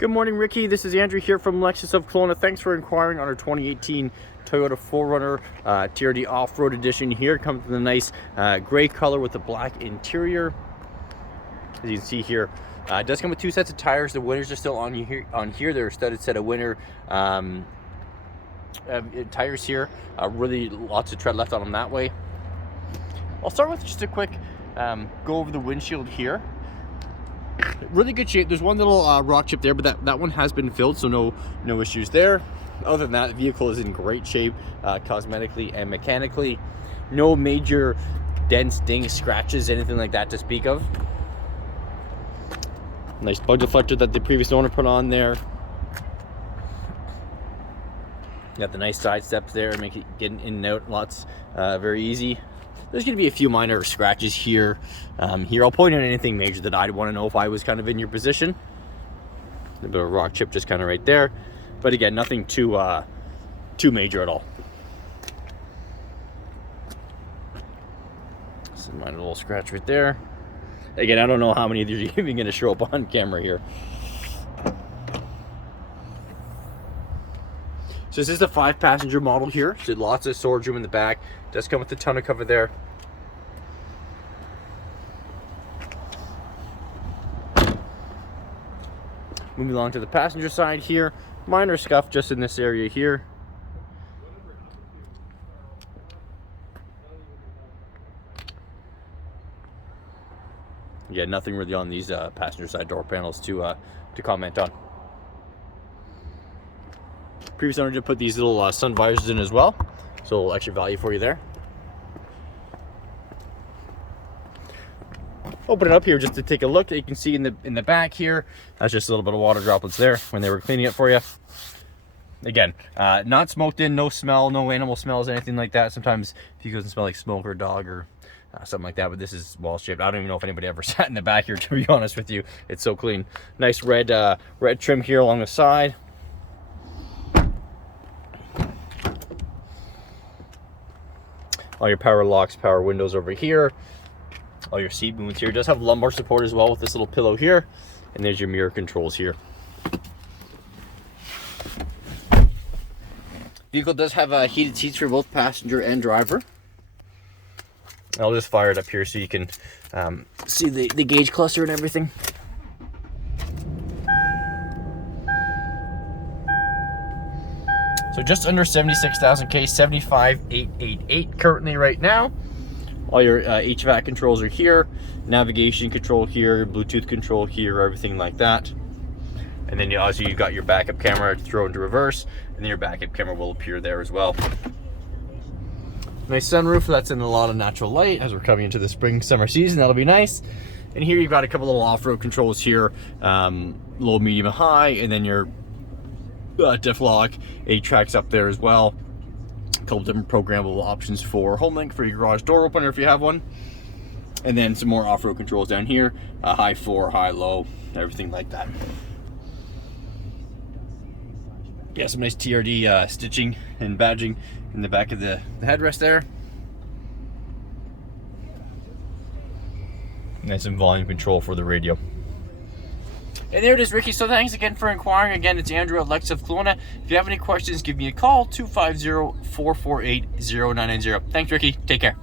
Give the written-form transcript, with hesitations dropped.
Good morning, Ricky. This is Andrew here from Lexus of Kelowna. Thanks for inquiring on our 2018 Toyota 4Runner TRD Off-Road Edition. Here it comes with a nice gray color with a black interior. As you can see here, it does come with two sets of tires. The winners are still on here. They're a studded set of winner tires here. Really lots of tread left on them that way. I'll start with just a quick go over the windshield here. Really good shape. There's one little rock chip there, but that one has been filled, so no issues there. Other than that, the vehicle is in great shape, cosmetically and mechanically. No major dents, dings, scratches, anything like that to speak of. Nice bug deflector that the previous owner put on there. Got the nice side steps there, make it getting in and out lots very easy. There's going to be a few minor scratches here. I'll point out anything major that I'd want to know if I was kind of in your position. A bit of a rock chip just kind of right there, but again, nothing too major at all. Some minor little scratch right there. Again, I don't know how many of these are even going to show up on camera here. So this is the 5-passenger model here. So lots of storage room in the back. Does come with a ton of cover there. Moving along to the passenger side here. Minor scuff just in this area here. Yeah, nothing really on these passenger side door panels to comment on. Previous owner did put these little sun visors in as well, so a little extra value for you there. Open it up here just to take a look. You can see in the back here, that's just a little bit of water droplets there when they were cleaning it for you. Again, not smoked in, no smell, no animal smells, anything like that. Sometimes vehicles smell like smoke or a dog or something like that, but this is well shaped. I don't even know if anybody ever sat in the back here, to be honest with you. It's so clean. Nice red trim here along the side. All your power locks, power windows over here. All your seat movements here. It does have lumbar support as well with this little pillow here. And there's your mirror controls here. Vehicle does have heated seats for both passenger and driver. I'll just fire it up here so you can see the gauge cluster and everything. So just under 76,000 K, 75,888 currently right now. All your HVAC controls are here, navigation control here, Bluetooth control here, everything like that. And then also you've got your backup camera to throw into reverse, and then your backup camera will appear there as well. Nice sunroof that's in a lot of natural light as we're coming into the spring summer season. That'll be nice. And here you've got a couple little off-road controls here, low, medium, and high, and then your diff lock, 8 tracks up there as well. A couple different programmable options for home link for your garage door opener if you have one, and then some more off-road controls down here, high 4, high, low, everything like that. Yeah, some nice TRD stitching and badging in the back of the headrest there. And then some volume control for the radio. And there it is, Ricky. So thanks again for inquiring. Again, it's Andrew at Lexus of Kelowna. If you have any questions, give me a call, 250-448-0990. Thanks, Ricky. Take care.